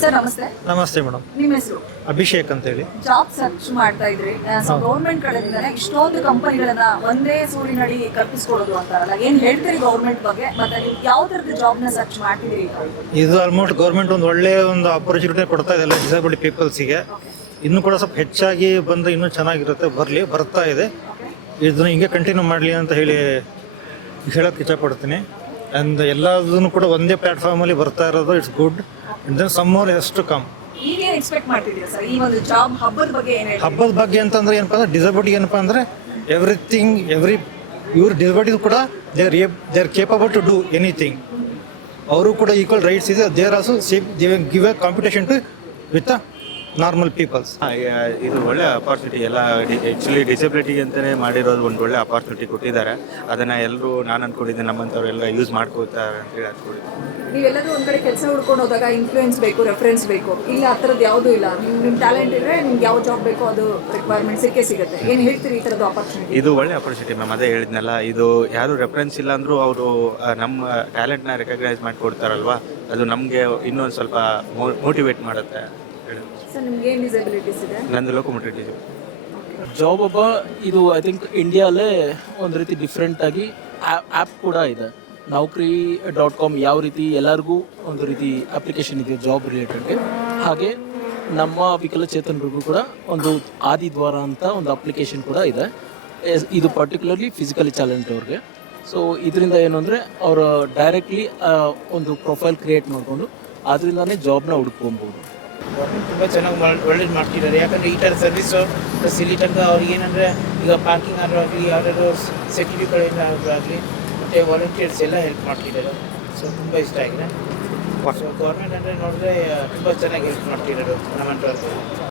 Sir ನಮಸ್ತೆ. ನಮಸ್ತೆ madam. ನಿಮ್ಮ ಹೆಸರು? ಅಭಿಷೇಕ್ ಅಂತ ಹೇಳಿ. ಜಾಬ್ ಸರ್ಚ್ ಮಾಡ್ತಾ ಇದ್ರಿ. ಗೌರ್ಮೆಂಟ್ ಕಡೆಯಿಂದನೇ ಇಷ್ಟೊಂದು ಕಂಪನಿಗಳನ್ನ ಒಂದೇ ಸೂರಿನಡಿ ಕಲ್ಪಿಸ್ಕೊಡೋದು ಅಂತಾರಲ್ಲ, ಏನ್ ಹೇಳ್ತೀರಿ ಗೌರ್ಮೆಂಟ್ ಬಗ್ಗೆ? ಮತ್ತೆ ನೀವು ಯಾವ ತರದ ಜಾಬ್ ನ ಸರ್ಚ್ ಮಾಡ್ತಿದ್ದೀರಿ? ಇದು ಆಲ್ಮೋಸ್ಟ್ ಗೌರ್ಮೆಂಟ್ ಒಂದು ಒಳ್ಳೆ ಒಂದು ಆಪರ್ಚುನಿಟಿ ಕೊಡ್ತಾ ಇದೆ ಎಲ್ಲ ಡಿಸೇಬಲ್ಡ್ ಪೀಪಲ್ಸಿಗೆ. ಇನ್ನೂ ಕೂಡ ಸ್ವಲ್ಪ ಹೆಚ್ಚಾಗಿ ಬಂದರೆ ಇನ್ನೂ ಚೆನ್ನಾಗಿರುತ್ತೆ, ಬರ್ತಾ ಇದೆ. ಇದನ್ನ ಹಿಂಗೆ ಕಂಟಿನ್ಯೂ ಮಾಡಲಿ ಅಂತ ಹೇಳೋಕ್ಕೆ ಇಷ್ಟಪಡ್ತೀನಿ. ಆ್ಯಂಡ್ ಎಲ್ಲದನ್ನು ಕೂಡ ಒಂದೇ ಪ್ಲಾಟ್ಫಾರ್ಮಲ್ಲಿ ಬರ್ತಾ ಇರೋದು it's good. And then some more has to come. ಈಗೇನು ಎಕ್ಸ್ಪೆಕ್ಟ್ ಮಾಡ್ತಿದ್ದೀರಾ ಸರ್ ಈ ಒಂದು ಜಾಬ್ ಹಬ್ಬದ ಬಗ್ಗೆ? ಹಬ್ಬದ ಬಗ್ಗೆ ಅಂತಂದ್ರೆ ಏನಪ್ಪ ಅಂದ್ರೆ ಡಿಸಬಿಲಿಟಿ ಏನಪ್ಪ ಅಂದರೆ ಇವ್ರ ಡಿಸಬಿಲಿಟಿ ಕೂಡ they are capable to do anything. ಅವರು ಕೂಡ ಈಕ್ವಲ್ ರೈಟ್ಸ್ ಇದೆ. They are also give a competition to with normal peoples. ಇದು ಒಳ್ಳೆ ಅಪಾರ್ಚುನಿಟಿ. ಎಲ್ಲ ಆ್ಯಕ್ಚುಲಿ ಡಿಸಬಿಲಿಟಿಗೆ ಅಂತಲೇ ಮಾಡಿರೋದು ಒಂದು ಒಳ್ಳೆ ಅಪಾರ್ಚುನಿಟಿ ಕೊಟ್ಟಿದ್ದಾರೆ. ಅದನ್ನು ಎಲ್ಲರೂ ನಾನು ಅಂದ್ಕೊಂಡಿದ್ದೆ ನಮ್ಮಂಥವ್ರು ಎಲ್ಲ ಯೂಸ್ ಮಾಡ್ಕೋತಾರೆ ಅಂತೇಳಿ ಅಂದ್ಕೊಂಡಿದ್ದೆ. ನೀವೆಲ್ಲರೂ ಒಂದು ಕಡೆ ಕೆಲಸ ಹುಡ್ಕೊಂಡು ಹೋದಾಗ ಇನ್ಫ್ಲೂಯೆನ್ಸ್ ಬೇಕು, ರೆಫರೆನ್ಸ್ ಬೇಕು. ಇಲ್ಲ ಆ ಥರದ್ದು ಯಾವುದೂ ಇಲ್ಲ. ನಿಮ್ಮ ಟ್ಯಾಲೆಂಟ್ ಇದ್ದರೆ ನಿಮ್ಗೆ ಯಾವ ಜಾಬ್ ಬೇಕೋ ಅದು ರಿಕ್ವೈರ್ಮೆಂಟ್ ಸಿಗುತ್ತೆ. ಏನು ಹೇಳ್ತೀರಿ ಈ ಥರದ್ದು ಆಪರ್ಚುನಿಟಿ? ಇದು ಒಳ್ಳೆ ಅಪರ್ಚುನಿಟಿ ಮ್ಯಾಮ್. ಅದೇ ಹೇಳಿದ್ನಲ್ಲ, ಇದು ಯಾರು ರೆಫರೆನ್ಸ್ ಇಲ್ಲ ಅಂದರೂ ಅವರು ನಮ್ಮ ಟ್ಯಾಲೆಂಟ್ನ ರೆಕಗ್ನೈಸ್ ಮಾಡಿಕೊಡ್ತಾರಲ್ವ, ಅದು ನಮಗೆ ಇನ್ನೊಂದು ಸ್ವಲ್ಪ ಮೋಟಿವೇಟ್ ಮಾಡುತ್ತೆ. ಸರ್ ನಿಮ್ಗೆ ಏನು ಡಿಸಬಿಲಿಟೀಸ್ ಇದೆ? ನಂದು ಲೋಕೋಮೋಟಿವ್ ಡಿಸಬಿಲಿಟಿ. ಜಾಬ್ ಒಬ್ಬ ಇದು ಐ ಥಿಂಕ್ ಇಂಡಿಯಾಲೇ ಒಂದು ರೀತಿ ಡಿಫ್ರೆಂಟಾಗಿ ಆ್ಯಪ್ ಕೂಡ ಇದೆ. Naukri.com ಯಾವ ರೀತಿ ಎಲ್ಲರಿಗೂ ಒಂದು ರೀತಿ ಅಪ್ಲಿಕೇಶನ್ ಇದೆ ಜಾಬ್ ರಿಲೇಟೆಡ್ಗೆ, ಹಾಗೆ ನಮ್ಮ ವಿಕಲಚೇತನರಿಗೂ ಕೂಡ ಒಂದು ಆದಿದ್ವಾರ ಅಂತ ಒಂದು ಅಪ್ಲಿಕೇಶನ್ ಕೂಡ ಇದೆ. ಇದು ಪರ್ಟಿಕ್ಯುಲರ್ಲಿ ಫಿಸಿಕಲಿ ಚಾಲೆಂಟ್ ಅವ್ರಿಗೆ. ಸೊ ಇದರಿಂದ ಏನು ಅಂದರೆ ಅವರು ಡೈರೆಕ್ಟ್ಲಿ ಒಂದು ಪ್ರೊಫೈಲ್ ಕ್ರಿಯೇಟ್ ಮಾಡಿಕೊಂಡು ಅದರಿಂದನೇ ಜಾಬ್ನ ಹುಡ್ಕೊಬೋದು. ಗೌರ್ಮೆಂಟ್ ತುಂಬ ಚೆನ್ನಾಗಿ ಒಳ್ಳೇದು ಮಾಡ್ತಿದ್ದಾರೆ. ಯಾಕಂದರೆ ಈ ಥರ ಸರ್ವಿಸು ಪ್ಲಸ್ ಇಲ್ಲಿ ತನಕ ಅವ್ರಿಗೆ ಏನಂದರೆ ಈಗ ಪಾರ್ಕಿಂಗ್ ಆದರೂ ಆಗಲಿ, ಯಾವ್ದಾದ್ರು ಸೆಕ್ಯೂರಿಟಿ ಕಡೆಯಿಂದ ಆದರೂ ಆಗಲಿ, ಮತ್ತು ವಾಲಂಟಿಯರ್ಸ್ ಎಲ್ಲ ಹೆಲ್ಪ್ ಮಾಡ್ತಿದ್ದಾರೆ. ಸೊ ತುಂಬ ಇಷ್ಟ ಆಗಿದೆ. ಸೊ ಗೌರ್ಮೆಂಟ್ ಅಂದರೆ ನೋಡಿದ್ರೆ ತುಂಬ ಚೆನ್ನಾಗಿ ಹೆಲ್ಪ್ ಮಾಡ್ತಿದ್ದಾರೆ ನಮ್ಮಂಥವ್ರಿಗೆ.